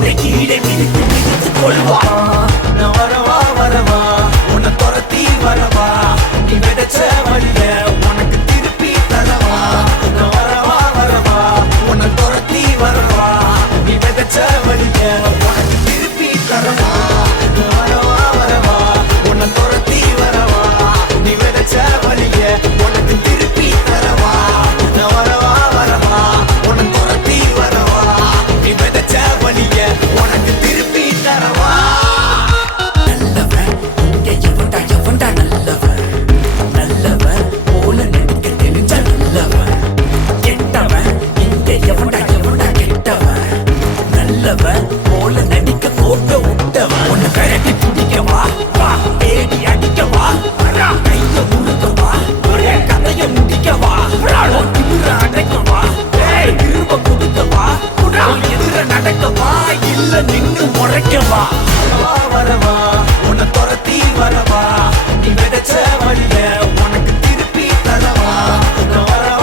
உன்னை கீழே மிதித்து மிதித்து கொள்வா. நான் வரவா வரவா உன்னை துரத்தி வரவா, நீ விதைச்ச வழிய உனக்கு திருப்பி தரவா. நான் வரவா வரவா உன்னை துரத்தி வரவா, நீ விதைச்ச வழிய உனக்கு திருப்பி தரவா. நான் வரவா வரவா உன்னை துரத்தி வரவா, நீ விதைச்ச வழிய உனக்கு திருப்பி தரவா. நான் வரவா வரவா உன்னை துரத்தி வரவா, நீ விதைச்ச வழிய உனக்கு திருப்பி தரவா. நல்லவன் இங்க எவன்டா எவன்டா நல்லவன், நல்லவன் போல நடிக்க தெரிஞ்ச நல்லவன். கெட்டவன் இங்க எவன்டா எவன்டா கெட்டவன், நல்லவன் போல நடிக்க போட்ட விட்டவன். உன்னை விரட்டி பிடிக்கவா வா, தேடி அடிக்கவா கைய முழுக்கவா, கதைய முடிக்கவா, திமிர அடைக்கவா, திரும்ப கொடுக்கவா, எதிர நடக்கவா, இல்ல நின்னு முறைக்கவா. வரவா உன்னை துரத்தி வரவா, நீ விதைச்ச வழிய உனக்கு திருப்பி தரவா. நான் வரவா